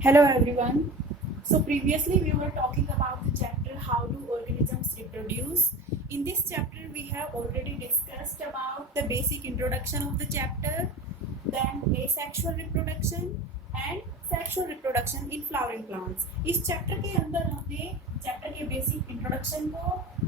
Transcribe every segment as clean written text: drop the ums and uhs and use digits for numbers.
Hello everyone. So previously we were talking about the chapter how do organisms reproduce. In this chapter we have already discussed about the basic introduction of the chapter, then asexual reproduction and sexual reproduction in flowering plants. इस chapter के अंदर हमने chapter के basic introduction को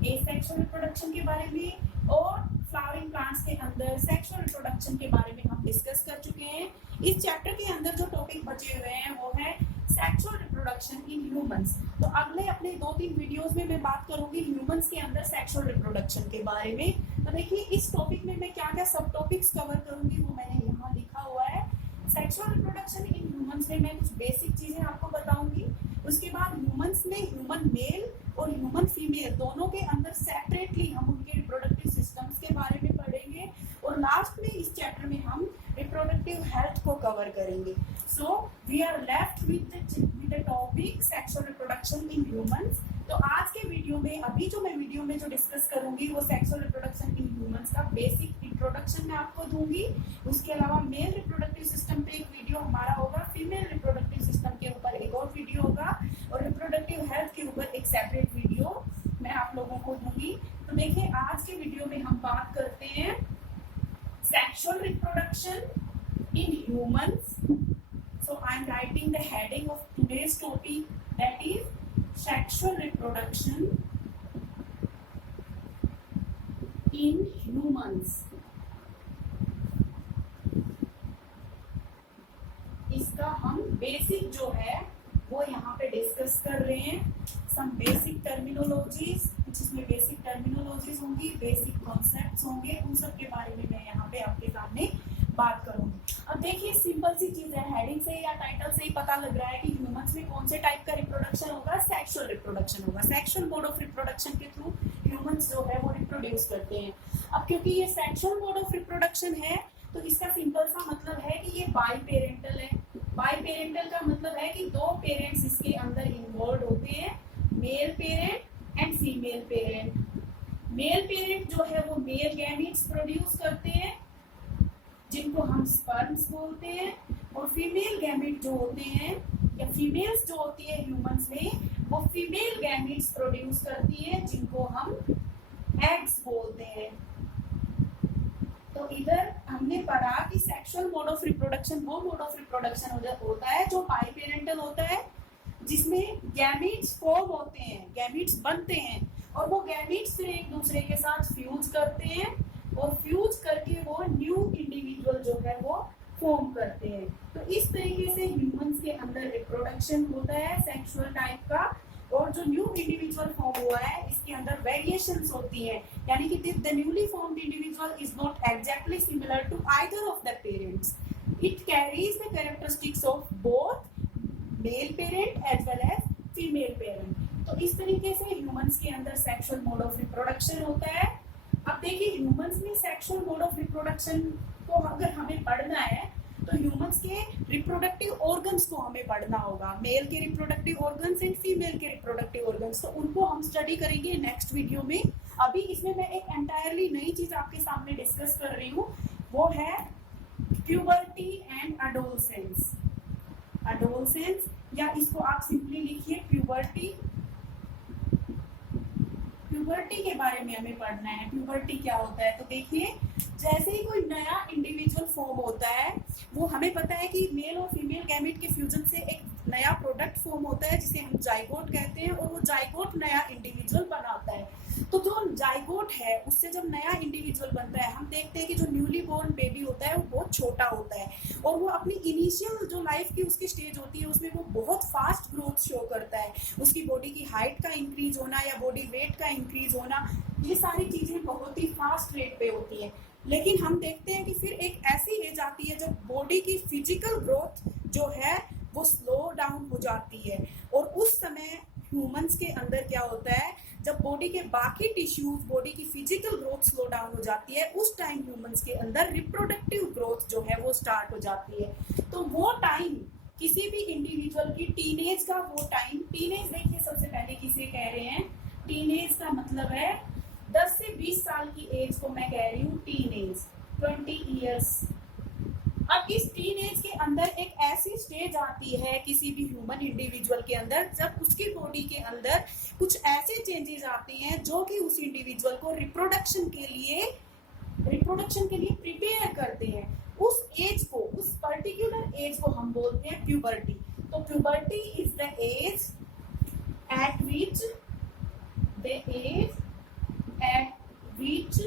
asexual reproduction के बारे में और फ्लावरिंग प्लांट्स के अंदर सेक्सुअल रिप्रोडक्शन के बारे में हम डिस्कस कर चुके हैं। इस चैप्टर के अंदर जो टॉपिक बचे हुए हैं वो है सेक्सुअल रिप्रोडक्शन इन ह्यूमंस। तो अगले अपने 2-3 वीडियोस में मैं बात करूंगी ह्यूमंस के अंदर सेक्सुअल रिप्रोडक्शन के बारे में। तो देखिए इस टॉपिक में मैं क्या क्या सब टॉपिक्स कवर करूंगी वो मैंने यहाँ लिखा हुआ है। सेक्सुअल रिप्रोडक्शन इन ह्यूमंस में मैं कुछ बेसिक चीजें आपको बताऊंगी। उसके बाद ह्यूमंस में ह्यूमन मेल और ह्यूमन फीमेल दोनों के अंदर सेपरेटली हम उनके रिप्रोडक्टिव सिस्टम्स के बारे में पढ़ेंगे और लास्ट में इस चैप्टर में हम रिप्रोडक्टिव हेल्थ को कवर करेंगे। So we are left with the topic sexual reproduction in humans. तो आज के वीडियो में अभी जो मैं वीडियो में जो डिस्कस करूंगी वो सेक्सुअल रिप्रोडक्शन इन ह्यूमंस का बेसिक इंट्रोडक्शन मैं आपको दूंगी। उसके अलावा मेल रिप्रोडक्टिव सिस्टम पे एक वीडियो हमारा होगा, फीमेल रिप्रोडक्टिव सिस्टम के ऊपर एक और वीडियो होगा और रिप्रोडक्टिव हेल्थ के ऊपर एक सेपरेट वीडियो मैं आप लोगों को दूंगी। तो देखिए आज के वीडियो में हम बात करते हैं sexual reproduction in humans. So I'm writing the heading of today's topic, that is sexual reproduction in humans. इसका हम बेसिक जो है वो यहाँ पे डिस्कस कर रहे हैं। सम बेसिक टर्मिनोलॉजीज, कुछ इसमें बेसिक टर्मिनोलॉजीज होंगी, बेसिक कॉन्सेप्ट्स होंगे, उन सब के बारे में मैं यहाँ पे आपके सामने बात करूंगी। अब देखिए सिंपल सी चीज है, हेडिंग से या टाइटल से ही पता लग रहा है कि ह्यूमंस में कौन से टाइप का रिप्रोडक्शन होगा, सेक्सुअल रिप्रोडक्शन होगा। सेक्सुअल मोड ऑफ रिप्रोडक्शन के थ्रू ह्यूमंस जो है वो रिप्रोड्यूस करते हैं। अब क्योंकि ये सेक्सुअल मोड ऑफ रिप्रोडक्शन है तो इसका सिंपल सा मतलब है कि ये बाई पेरेंटल है। बाई पेरेंटल का मतलब है कि दो पेरेंट्स इसके अंदर इन्वॉल्व होते हैं, male parent and female parent. Male parent जो है वो मेल गैमीट्स प्रोड्यूस करते हैं जिनको हम स्पर्म्स बोलते हैं, और फीमेल गैमीट जो होते हैं या फीमेल्स जो होती है ह्यूमंस में वो फीमेल गैमीट्स प्रोड्यूस करती है जिनको हम एग्स बोलते हैं। तो इधर हमने पढ़ा कि सेक्सुअल मोड ऑफ रिप्रोडक्शन वो मोड ऑफ रिप्रोडक्शन होता है जो बाई पेरेंटल होता है, जिसमें गैमीट्स फॉर्म होते हैं, गैमीट्स बनते हैं और वो गैमीट्स फिर एक दूसरे के साथ फ्यूज करते हैं और फ्यूज करके वो न्यू इंडिविजुअल जो है वो फॉर्म करते हैं। तो इस तरीके से ह्यूमंस के अंदर रिप्रोडक्शन होता है सेक्सुअल टाइप का, और जो न्यू इंडिविजुअल फॉर्म हुआ है इसके अंदर वेरिएशंस होती हैं, यानी कि the newly formed individual is not exactly similar to either of the parents. It carries the characteristics of both male parent as well as female parent. तो इस तरीके से ह्यूमंस के अंदर सेक्सुअल मोड ऑफ रिप्रोडक्शन होता है। अब देखिए ह्यूमंस में सेक्सुअल मोड ऑफ रिप्रोडक्शन को अगर हमें पढ़ना है तो ह्यूमंस के रिप्रोडक्टिव ऑर्गन्स को हमें पढ़ना होगा, मेल के रिप्रोडक्टिव ऑर्गन्स एंड फीमेल के रिप्रोडक्टिव ऑर्गन्स। तो उनको हम स्टडी करेंगे नेक्स्ट वीडियो में। अभी इसमें मैं एक एंटायरली नई चीज आपके सामने डिस्कस कर रही हूँ, वो है प्यूबर्टी एंड अडोलसेंस। अडोलसेंस या इसको आप सिंपली लिखिए प्यूबर्टी। प्यूबर्टी के बारे में हमें पढ़ना है, प्यूबर्टी क्या होता है। तो देखिए जैसे ही कोई नया इंडिविजुअल फॉर्म होता है, वो हमें पता है कि मेल और फीमेल गैमेट के फ्यूजन से एक नया प्रोडक्ट फॉर्म होता है जिसे हम जाइगोट कहते हैं, और वो जाइगोट नया इंडिविजुअल बनाता है। तो जो जाइगोट है उससे जब नया इंडिविजुअल बनता है, हम देखते हैं कि जो न्यूली बोर्न बेबी होता है वो बहुत छोटा होता है और वो अपनी इनिशियल जो लाइफ की उसकी स्टेज होती है उसमें वो बहुत फास्ट ग्रोथ शो करता है। उसकी बॉडी की हाइट का इंक्रीज होना या बॉडी वेट का इंक्रीज होना, ये सारी चीजें बहुत ही फास्ट रेट पे होती है। लेकिन हम देखते हैं कि फिर एक ऐसी एज आती है जब बॉडी की फिजिकल ग्रोथ जो है वो स्लो डाउन हो जाती है, और उस समय ह्यूमंस के अंदर क्या होता है, जब बॉडी के बाकी टिश्यूज, बॉडी की फिजिकल ग्रोथ स्लो डाउन हो जाती है, उस टाइम ह्यूमंस के अंदर रिप्रोडक्टिव ग्रोथ जो है वो स्टार्ट हो जाती है। तो वो टाइम किसी भी इंडिविजुअल की टीनेज का वो टाइम, टीनेज देखिए सबसे पहले किसे कह रहे हैं, टीनेज का मतलब है 10 से 20 साल की एज को मैं कह रही हूँ टीनेज, 20 ईयर्स अब इस टीन एज के अंदर एक ऐसी स्टेज आती है किसी भी ह्यूमन इंडिविजुअल के अंदर जब उसकी बॉडी के अंदर कुछ ऐसे चेंजेस आते हैं जो कि उस इंडिविजुअल को रिप्रोडक्शन के लिए प्रिपेयर करते हैं। उस एज को, उस पर्टिकुलर एज को हम बोलते हैं प्यूबर्टी। तो puberty is the age at which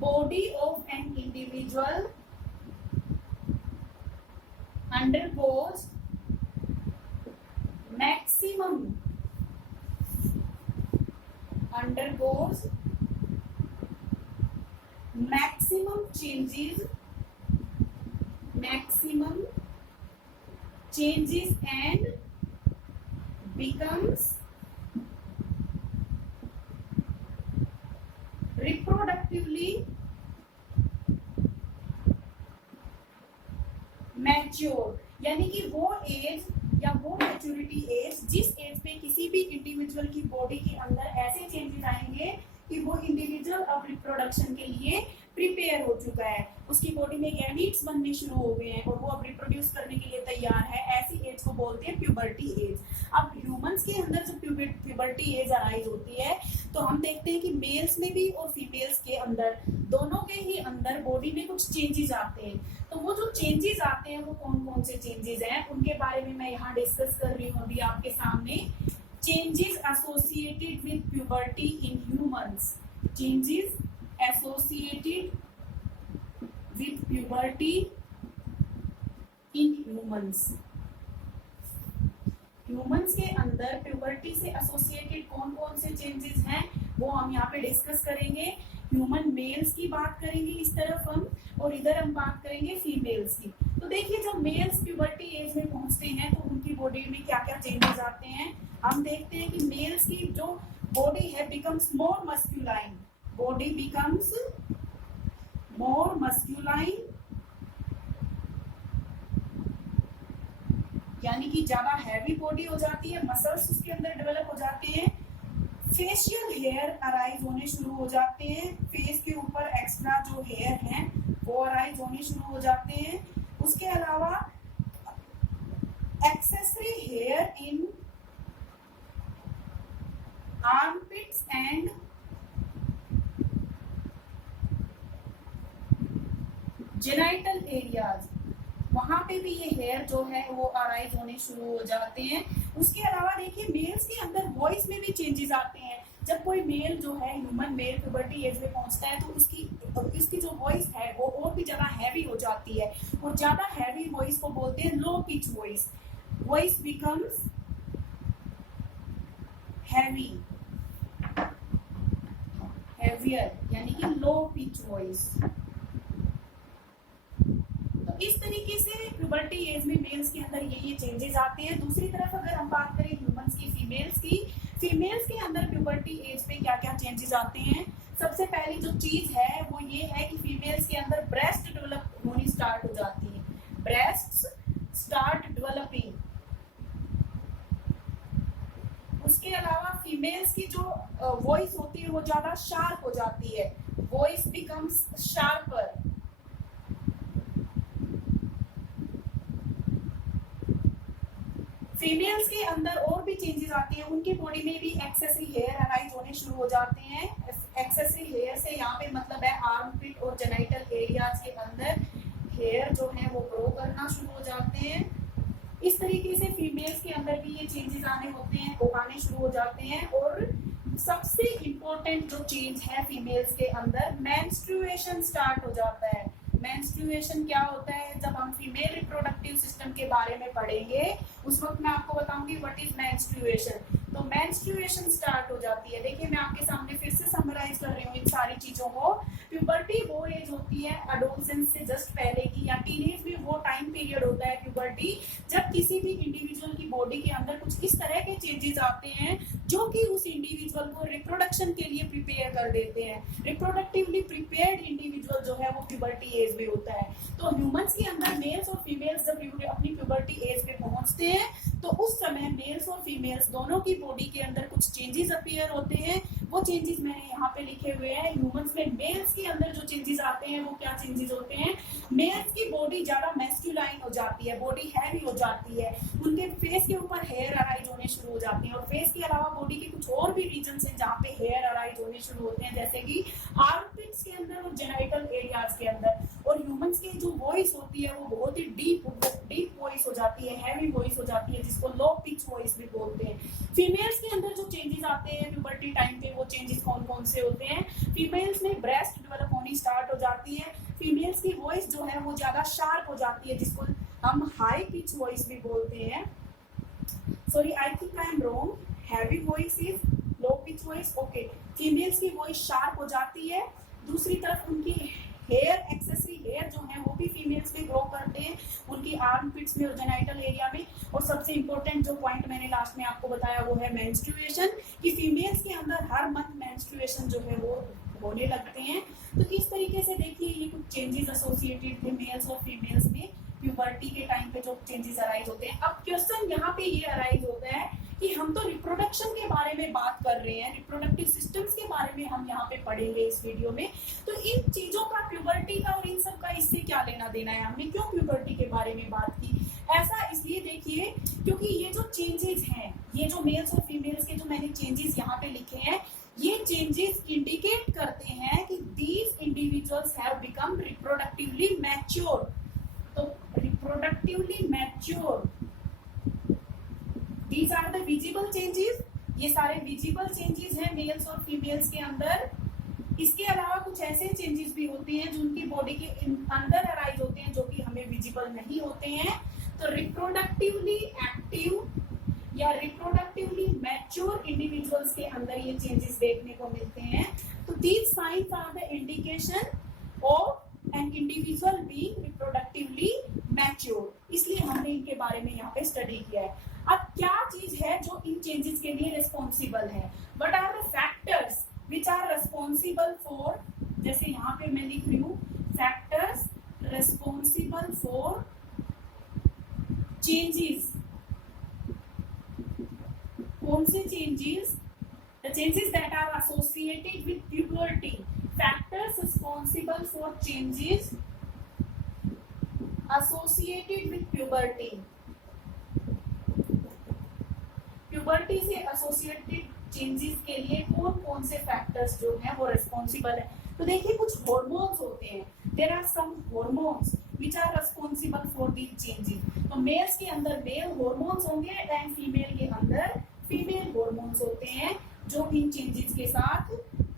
body of an individual undergoes maximum changes and becomes reproductively mature। यानी कि वो एज या वो मैच्योरिटी एज जिस एज पे किसी भी इंडिविजुअल की बॉडी के अंदर ऐसे चेंजेस आएंगे कि वो इंडिविजुअल अब रिप्रोडक्शन के लिए प्रिपेयर हो चुका है, उसकी बॉडी में गैमीट्स बनने शुरू हो गए हैं और वो अब रिप्रोड्यूस करने के लिए तैयार है, ऐसी एज को बोलते हैं प्यूबर्टी एज। अब ह्यूमंस के अंदर जब प्यूबर्टी एज अराइज होती है तो हम देखते हैं कि मेल्स में भी और फीमेल्स के अंदर, दोनों के ही अंदर बॉडी में कुछ चेंजेस आते हैं। तो वो जो चेंजेस आते हैं वो कौन कौन से चेंजेस हैं उनके बारे में मैं यहाँ डिस्कस कर रही हूँ अभी आपके सामने। Changes associated with puberty in humans. Changes associated with puberty in humans. Humans के अंदर प्यूबर्टी से एसोसिएटेड कौन कौन से चेंजेस हैं वो हम यहाँ पे डिस्कस करेंगे। ह्यूमन मेल्स की बात करेंगे इस तरफ हम, और इधर हम बात करेंगे फीमेल्स की। तो देखिए जब मेल्स प्यूबर्टी एज में पहुंचते हैं तो उनकी बॉडी में क्या क्या चेंजेस आते हैं। हम देखते हैं कि मेल्स की जो बॉडी है becomes more masculine, body becomes more masculine, यानी कि ज्यादा हैवी बॉडी हो जाती है, मसल्स उसके अंदर डेवलप हो जाते हैं। फेशियल हेयर अराइज होने शुरू हो जाते हैं, फेस के ऊपर एक्स्ट्रा जो हेयर हैं वो अराइज होने शुरू हो जाते हैं। उसके अलावा accessory here in armpits and genital areas, वहां पे भी ये हेयर जो है वो अराइज होने शुरू हो जाते हैं। उसके अलावा देखिए मेल्स के अंदर वॉइस में भी चेंजेस आते हैं। जब कोई मेल जो है ह्यूमन मेल प्यूबर्टी एज में पहुंचता है तो उसकी जो वॉइस है वो और भी ज्यादा हैवी हो जाती है, और ज्यादा हैवी वॉइस को बोलते हैं low pitch voice. Voice becomes heavier, यानी कि लो पिच वॉइस। तो इस तरीके से प्यूबर्टी एज में मेल्स के अंदर ये चेंजेस आते हैं। दूसरी तरफ अगर हम बात करें ह्यूमंस की, फीमेल्स के अंदर प्यूबर्टी एज पे क्या क्या चेंजेस आते हैं। सबसे पहली जो चीज है वो ये है कि फीमेल्स के अंदर ब्रेस्ट डेवलप होनी स्टार्ट हो जाती है, ब्रेस्ट्स स्टार्ट डेवलपिंग। उसके अलावा फीमेल्स की जो वॉइस होती है वो ज्यादा शार्प हो जाती है, वॉइस बिकम्स शार्पर। फीमेल्स के अंदर और भी चेंजेस आते हैं, उनकी बॉडी में भी एक्सेसरी हेयर अराइज होने शुरू हो जाते हैं। एक्सेसरी हेयर से यहाँ पे मतलब है आर्मपिट और जेनिटल एरियाज के अंदर हेयर जो है वो ग्रो करना शुरू हो जाते हैं। इस तरीके से फीमेल्स के अंदर भी ये चेंजेस आने शुरू हो जाते हैं। और सबसे इम्पोर्टेंट जो चेंज है फीमेल्स के अंदर, मेंस्ट्रुएशन स्टार्ट हो जाता है। मेंस्ट्रुएशन क्या होता है, जब हम फीमेल रिप्रोडक्टिव सिस्टम के बारे में पढ़ेंगे उस वक्त मैं आपको बताऊंगी व्हाट इज मेंस्ट्रुएशन। तो मेंस्ट्रुएशन स्टार्ट हो जाती है। देखिए मैं आपके सामने फिर से समराइज कर रही हूँ इन सारी चीजों को। प्यूबर्टी वो एज होती है एडोलसेंस से जस्ट पहले की, या टीनेज में वो टाइम पीरियड होता है प्यूबर्टी जब किसी भी इंडिविजुअल की बॉडी के अंदर कुछ इस तरह के चेंजेस आते हैं जो कि उस इंडिविजुअल को रिप्रोडक्शन के लिए प्रिपेयर कर देते हैं। रिप्रोडक्टिवली प्रिपेयर्ड इंडिविजुअल जो है वो प्यूबर्टी एज में होता है। तो ह्यूमंस के अंदर मेल्स और फीमेल्स जब अपनी प्यूबर्टी एज पे पहुंचते हैं तो उस समय मेल्स और फीमेल्स दोनों की बॉडी के अंदर कुछ चेंजेस अपीयर होते हैं। वो चेंजेस मैंने यहाँ पे लिखे हुए हैं। ह्यूमंस में मेल्स के अंदर जो चेंजेस आते हैं वो क्या चेंजेस होते हैं? मेल्स की बॉडी ज्यादा मैस्कुलाइन हो जाती है, बॉडी हैवी हो जाती है, उनके फेस के ऊपर हेयर अराइज होने शुरू हो जाते हैं। और फेस के अलावा बॉडी के कुछ और भी रीजन है जहाँ पे हेयर अराइज होने शुरू होते हैं, जैसे कि आर्मपिट्स के अंदर और जेनिटल एरियाज के अंदर। और ह्यूमंस की जो वॉइस होती है वो बहुत ही डीप वॉइस हो जाती है, हैवी वॉइस हो जाती है, जिसको लो पिच वॉइस भी बोलते हैं। फीमेल्स के अंदर जो चेंजेस आते हैं प्यूबर्टी टाइम पे, वो चेंजेस कौन कौन से होते हैं? फीमेल्स में ब्रेस्ट डेवलप होनी स्टार्ट हो जाती है। फीमेल्स की वॉइस जो है वो ज्यादा शार्प हो जाती है, जिसको हम हाई पिच वॉइस भी बोलते हैं। Sorry, I think I am wrong. Heavy voice is low pitch voice. Okay, females की वॉइस शार्प हो जाती है। दूसरी तरफ उनकी हेयर, एक्सेसरी हेयर जो है वो भी फीमेल्स में ग्रो करते हैं, उनकी आर्म पिट्स में और जेनिटल एरिया में। और सबसे इंपॉर्टेंट जो पॉइंट मैंने लास्ट में आपको बताया वो है मेंस्ट्रुएशन, कि फीमेल्स के अंदर हर मंथ मेंस्ट्रुएशन जो है वो होने लगते हैं। तो इस तरीके से देखिए ये कुछ चेंजेस एसोसिएटेड थे मेल्स और फीमेल्स में प्यूबर्टी के टाइम पे जो चेंजेस अराइज होते हैं। अब क्वेश्चन यहाँ पे ये अराइज होता है कि हम तो रिप्रोडक्शन के बारे में बात कर रहे हैं, रिप्रोडक्टिव सिस्टम्स के बारे में हम यहाँ पे पढ़ेंगे इस वीडियो में। तो इन चीजों का, प्यूबर्टी का और इन सब का इससे क्या लेना देना है? हमने क्यों प्यूबर्टी के बारे में बात की? ऐसा इसलिए देखिए क्योंकि ये जो चेंजेस हैं, ये जो मेल्स और फीमेल्स के जो मैंने चेंजेस यहाँ पे लिखे हैं, ये चेंजेस इंडिकेट करते हैं कि these individuals have become reproductively mature. तो reproductively mature, these are the visible changes. ये सारे विजिबल चेंजेस हैं मेल्स और फीमेल्स के अंदर। इसके अलावा कुछ ऐसे चेंजेस भी होते हैं जो उनकी बॉडी के अंदर अराइज होते हैं, जो कि हमें विजिबल नहीं होते हैं। तो रिप्रोडक्टिवली एक्टिव या रिप्रोडक्टिवली मैच्योर इंडिविजुअल्स के अंदर ये चेंजेस देखने को मिलते हैं। तो these signs are the indication of an individual being reproductively mature. इसलिए हमने इनके बारे में यहाँ पे स्टडी किया है। अब क्या चीज है जो इन चेंजेस के लिए रिस्पॉन्सिबल है? What are the factors which are responsible for, जैसे यहाँ पे मैं लिख रही हूँ फैक्टर्स रिस्पॉन्सिबल फॉर चेंजेस। कौन से changes? The changes that are associated with puberty. Factors responsible for changes associated with puberty. Puberty से एसोसिएटेड चेंजेस के लिए कौन कौन से फैक्टर्स जो हैं वो रिस्पॉन्सिबल है? तो देखिए कुछ हार्मोन्स होते हैं। There are some hormones which are responsible for these changes. तो मेल्स के अंदर मेल हार्मोन्स होंगे एंड फीमेल के अंदर फीमेल हार्मोन्स होते हैं जो इन चेंजेस के साथ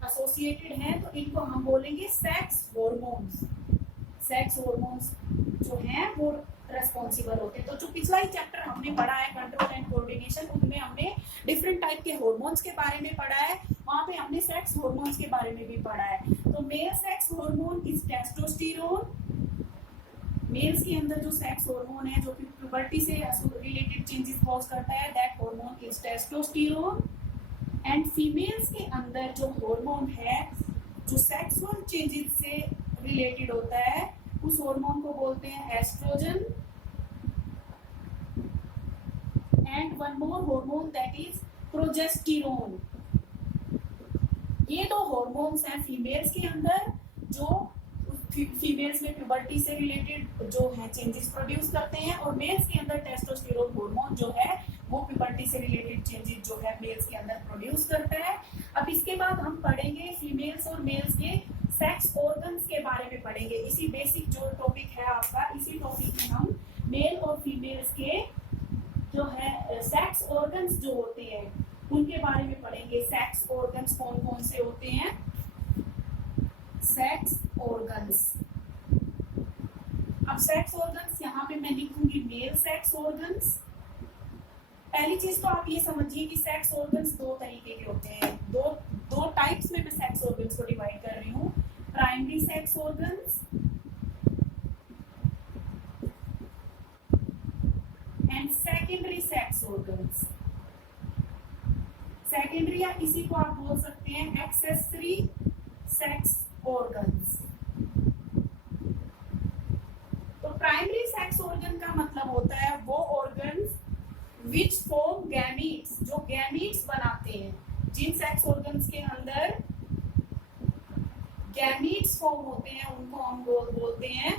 एसोसिएटेड हैं। तो इनको हम बोलेंगे सेक्स हार्मोन्स। सेक्स हार्मोन्स जो हैं वो रेस्पॉन्सिबल होते हैं। तो जो पिछला ही चैप्टर हमने पढ़ा है कंट्रोल एंड कोऑर्डिनेशन, उनमें हमने डिफरेंट टाइप के हार्मोन्स के बारे में पढ़ा है। वहां पे हमने सेक्स हार्मोन्स के बारे में भी पढ़ा है। तो male sex hormone is testosterone. Males के अंदर जो सेक्स हार्मोन है जो कि प्यूबर्टी से रिलेटेड चेंजेस कॉज करता है, that hormone is testosterone. And females के अंदर जो हार्मोन है जो सेक्सुअल चेंजेस से रिलेटेड होता है, उस हार्मोन को बोलते हैं oestrogen. And one more hormone that is progesterone. ये दो हार्मोन्स हैं फीमेल्स के अंदर जो फीमेल्स में प्यूबर्टी से रिलेटेड जो है चेंजेस प्रोड्यूस करते हैं, और मेल्स के अंदर टेस्टोस्टेरोन हार्मोन जो है वो प्यूबर्टी से रिलेटेड चेंजेस जो है मेल्स के अंदर प्रोड्यूस करता है। अब इसके बाद हम पढ़ेंगे फीमेल्स और मेल्स के सेक्स ऑर्गन्स के बारे में पढ़ेंगे। इसी बेसिक जो टॉपिक है आपका, इसी टॉपिक में हम मेल और फीमेल्स के जो है सेक्स ऑर्गन्स जो होते हैं उनके बारे में पढ़ेंगे। सेक्स ऑर्गन्स कौन कौन से होते हैं? Sex organs. अब सेक्स ऑर्गन्स यहाँ पे मैं लिखूंगी मेल सेक्स ऑर्गन्स। पहली चीज तो आप ये समझिए कि सेक्स ऑर्गन्स दो तरीके के होते हैं। दो टाइप्स में मैं सेक्स ऑर्गन्स को डिवाइड कर रही हूँ। Primary sex organs and secondary sex organs. Secondary या इसी को आप बोल सकते हैं एक्सेसरी सेक्स ऑर्गन्स। तो प्राइमरी सेक्स ऑर्गन का मतलब होता है वो ऑर्गन्स विच फॉर्म गैमीट्स, जो गैमीट्स बनाते हैं, जिन सेक्स ऑर्गन्स के अंदर गैमीट्स फॉर्म होते हैं उनको हम बोलते हैं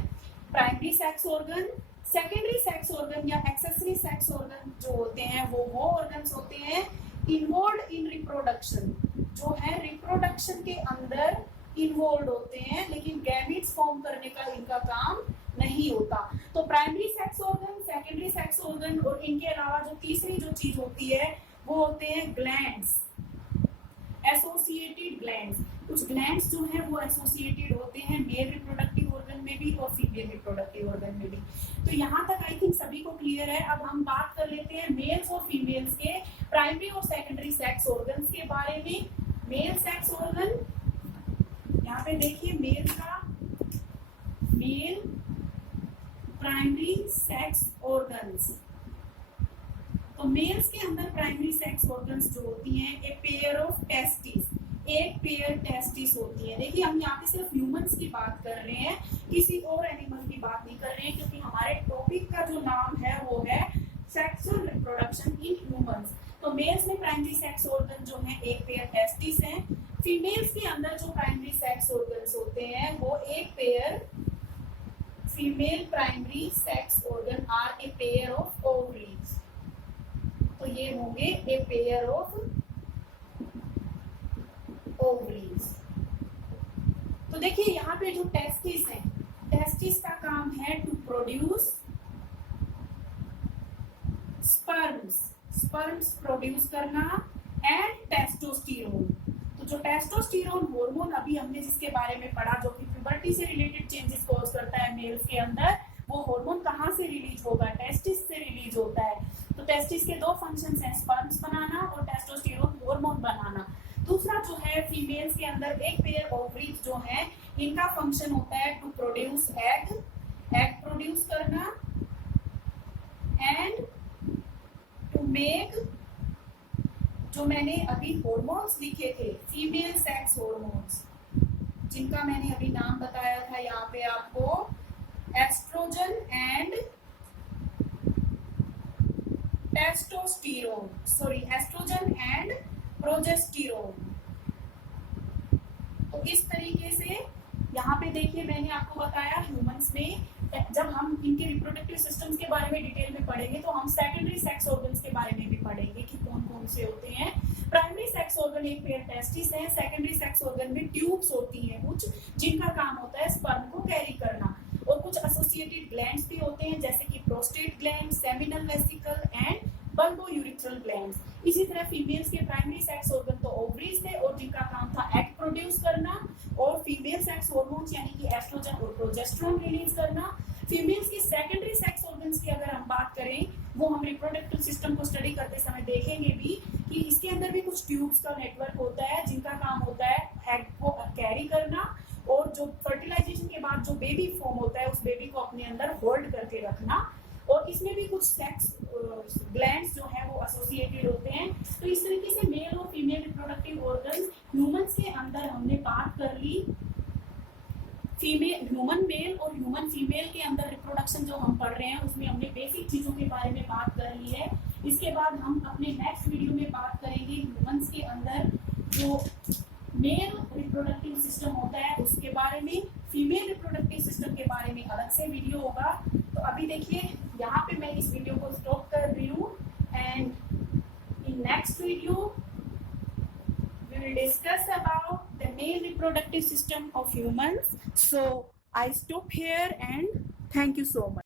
primary sex organ. Secondary sex organ या एक्सेसरी सेक्स ऑर्गन जो होते हैं वो ऑर्गन्स होते हैं इन्वॉल्व इन रिप्रोडक्शन, जो है रिप्रोडक्शन के अंदर इन्वॉल्व होते हैं, लेकिन गैमीट्स फॉर्म करने का इनका काम नहीं होता। तो primary sex organ, secondary sex organ और इनके अलावा जो तीसरी जो चीज होती है वो होते हैं ग्लैंड्स, एसोसिएटेड ग्लैंड्स। कुछ ग्लैंड्स जो है वो एसोसिएटेड होते हैं मेल रिप्रोडक्टिव ऑर्गन में भी और फीमेल रिप्रोडक्टिव ऑर्गन में भी। तो यहाँ तक आई थिंक सभी को क्लियर है। अब हम बात कर लेते हैं मेल्स और फीमेल्स के प्राइमरी और सेकेंडरी सेक्स ऑर्गन्स के बारे में। मेल सेक्स ऑर्गन, यहाँ पे देखिए मेल का, मेल प्राइमरी सेक्स ऑर्गन्स। तो मेल्स के अंदर प्राइमरी सेक्स ऑर्गन्स जो होती हैं ए पेयर ऑफ टेस्टिस, एक पेयर टेस्टिस होती है। देखिए हम यहाँ पे सिर्फ ह्यूमंस की बात कर रहे हैं, किसी और एनिमल की बात नहीं कर रहे हैं, क्योंकि हमारे टॉपिक का जो नाम है वो है सेक्सुअल रिप्रोडक्शन इन ह्यूमंस। तो मेल्स में प्राइमरी सेक्स ऑर्गन जो है एक पेयर टेस्टिस है। फीमेल्स के अंदर जो प्राइमरी सेक्स ऑर्गन्स होते हैं वो एक pair female primary sex organ are a pair of ovaries. तो ये होंगे ए पेयर ऑफ ओवरीज। तो देखिए यहाँ पे जो टेस्टिस है, टेस्टिस का काम है to produce sperms, sperms produce करना एंड टेस्टोस्टेरोन। तो जो टेस्टोस्टेरोन हार्मोन अभी हमने जिसके बारे में पढ़ा, जो कि प्यूबर्टी से रिलेटेड चेंजेस कॉज करता है मेल्स के अंदर, वो हार्मोन कहाँ से रिलीज होगा? टेस्टिस से रिलीज होता है। तो टेस्टिस के दो फंक्शंस हैं, स्पर्म्स बनाना और टेस्टोस्टेरोन हार्मोन बनाना। दूसरा जो है फीमेल्स के अंदर एक पेयर ओवरीज जो है, इनका फंक्शन होता है to produce egg, egg produce करना एंड टू मेक, जो मैंने अभी हार्मोन्स लिखे थे फीमेल सेक्स हार्मोन्स, जिनका मैंने अभी नाम बताया था यहाँ पे आपको, oestrogen and testosterone, sorry oestrogen and progesterone. तो इस तरीके से यहाँ पे देखिए मैंने आपको बताया ह्यूमंस में जब हम इनके रिप्रोडक्टिव सिस्टम्स के बारे में डिटेल में पढ़ेंगे तो हम सेकेंडरी सेक्स ऑर्गन्स के बारे में भी पढ़ेंगे कि कौन कौन से होते हैं। प्राइमरी सेक्स ऑर्गन एक पेयर टेस्टिस है, सेकेंडरी सेक्स ऑर्गन में ट्यूब्स होती हैं कुछ, जिनका काम होता है स्पर्म को कैरी करना, और कुछ एसोसिएटेड ग्लैंड्स भी होते हैं जैसे कि prostate gland, seminal vesicle and bulbourethral glands. इसी तरह फीमेल्स के प्राइमरी सेक्स ऑर्गन तो ओवरीज थे और जिनका काम था एग प्रोड्यूस करना और फीमेल सेक्स हार्मोन्स यानी कि एस्ट्रोजन और प्रोजेस्टेरोन रिलीज करना। फीमेल्स की सेकेंडरी सेक्स ऑर्गन्स की अगर हम बात करें, वो हम रिप्रोडक्टिव सिस्टम को स्टडी करते समय देखेंगे भी कि इसके अंदर भी कुछ ट्यूब्स का नेटवर्क होता है जिनका काम होता है एग को कैरी करना और जो फर्टिलाइजेशन के बाद जो बेबी फॉर्म होता है उस बेबी को अपने अंदर होल्ड करके रखना, और इसमें भी कुछ सेक्स ग्लैंड्स जो है वो एसोसिएटेड होते हैं। तो इस तरीके से मेल और फीमेल रिप्रोडक्टिव ऑर्गन्स ह्यूमंस के अंदर हमने बात कर ली। फीमेल ह्यूमन मेल और ह्यूमन फीमेल के अंदर रिप्रोडक्शन जो हम पढ़ रहे हैं उसमें हमने बेसिक चीजों के बारे में बात कर ली है। इसके बाद हम अपने नेक्स्ट वीडियो में बात करेंगे ह्यूमंस के अंदर जो मेल रिप्रोडक्टिव सिस्टम होता है उसके बारे में, फीमेल रिप्रोडक्टिव सिस्टम के बारे में अलग से वीडियो होगा। तो अभी देखिए यहाँ पे मैं इस वीडियो को स्टॉप कर रही हूँ and in next video we will discuss about the male reproductive system of humans. So I stop here and thank you so much.